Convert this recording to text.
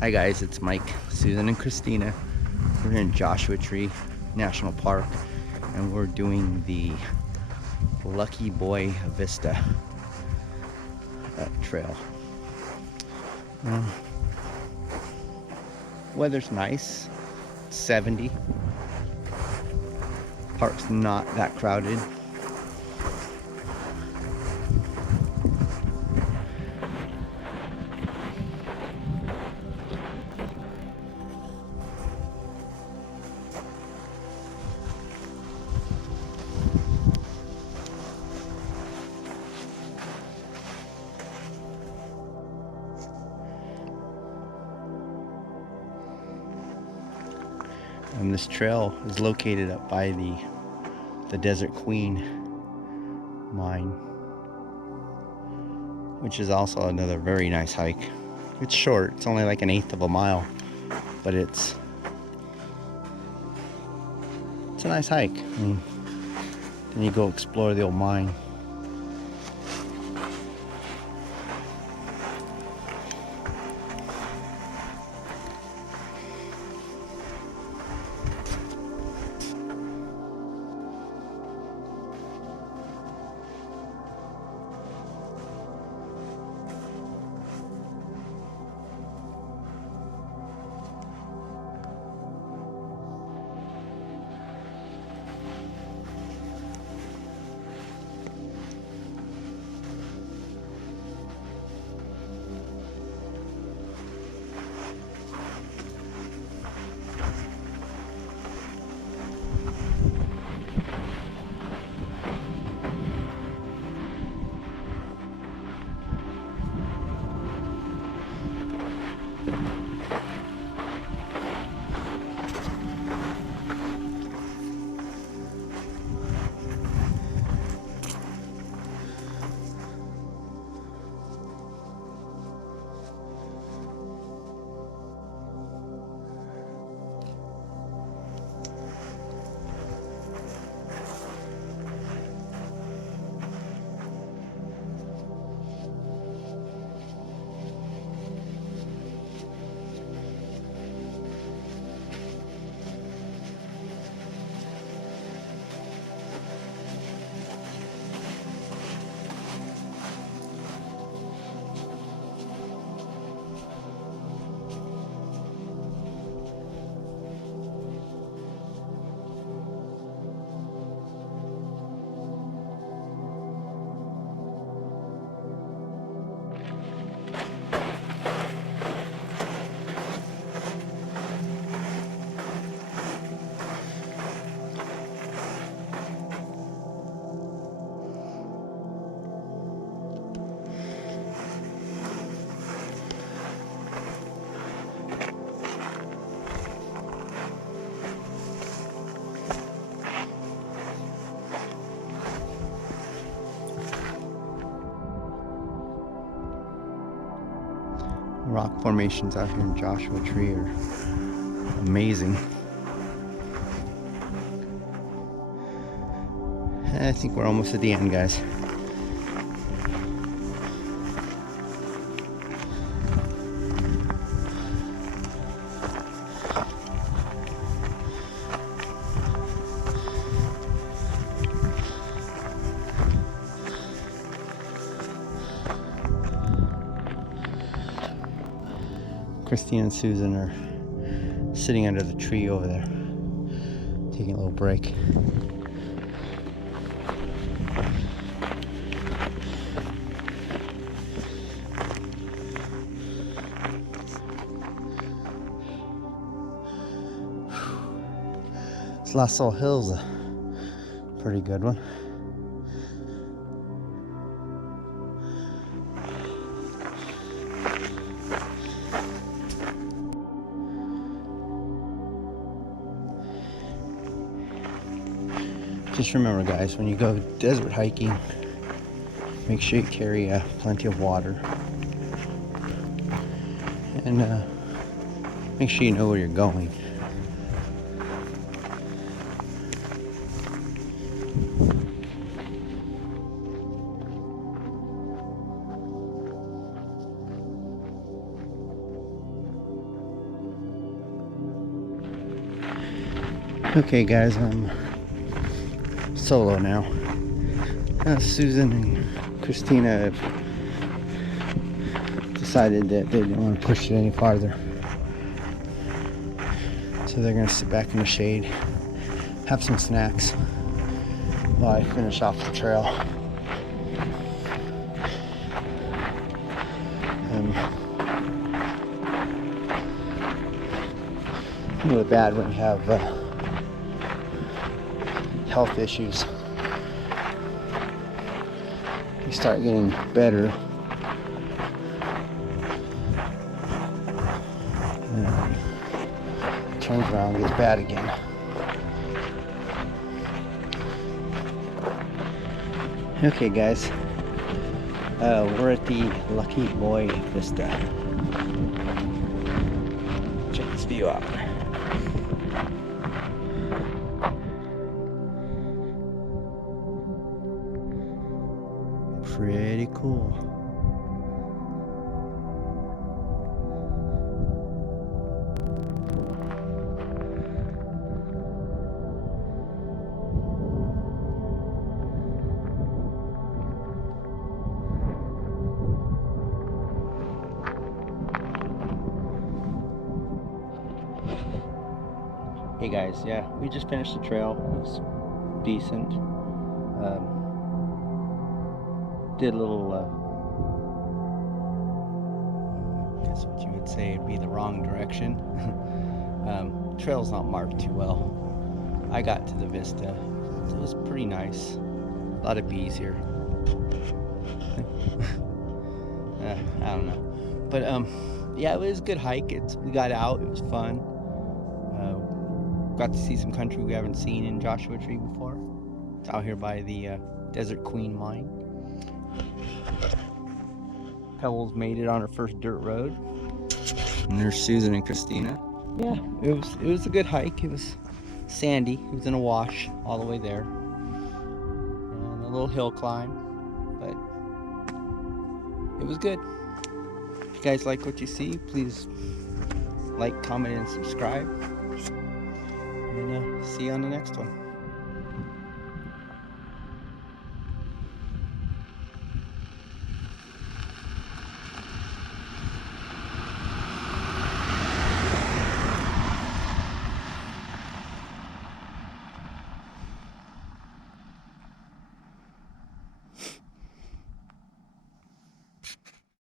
Hi guys, it's Mike, Susan, and Christina. We're here in Joshua Tree National Park, and we're doing the Lucky Boy Vista trail. Weather's nice, it's 70. Park's not that crowded. And this trail is located up by the Desert Queen mine, which is also another very nice hike. It's short, it's only like 1/8 of a mile, but it's a nice hike. Then you go explore the old mine. Rock formations out here in Joshua Tree are amazing. I think we're almost at the end, guys. Christine and Susan are sitting under the tree over there, taking a little break. This last little hill's a pretty good one. Just remember, guys, when you go desert hiking, make sure you carry plenty of water, and make sure you know where you're going. Okay guys, I'm solo now. Susan and Christina have decided that they didn't want to push it any farther. So they're gonna sit back in the shade, have some snacks while I finish off the trail. Really bad when you have health issues. You start getting better, and it turns around and gets bad again. Okay guys, we're at the Lucky Boy Vista. Check this view out. Pretty cool. Hey guys, yeah, we just finished the trail. It was decent. Did a little, I guess what you would say would be the wrong direction. Trail's not marked too well. I got to the Vista. It was pretty nice. A lot of bees here. I don't know. But yeah, it was a good hike. We got out, it was fun. Got to see some country we haven't seen in Joshua Tree before. It's out here by the Desert Queen mine. Pebbles made it on her first dirt road. And there's Susan and Christina. Yeah, it was a good hike. It was sandy. It was in a wash all the way there. And a little hill climb, but it was good. If you guys like what you see, please like, comment, and subscribe. And see you on the next one.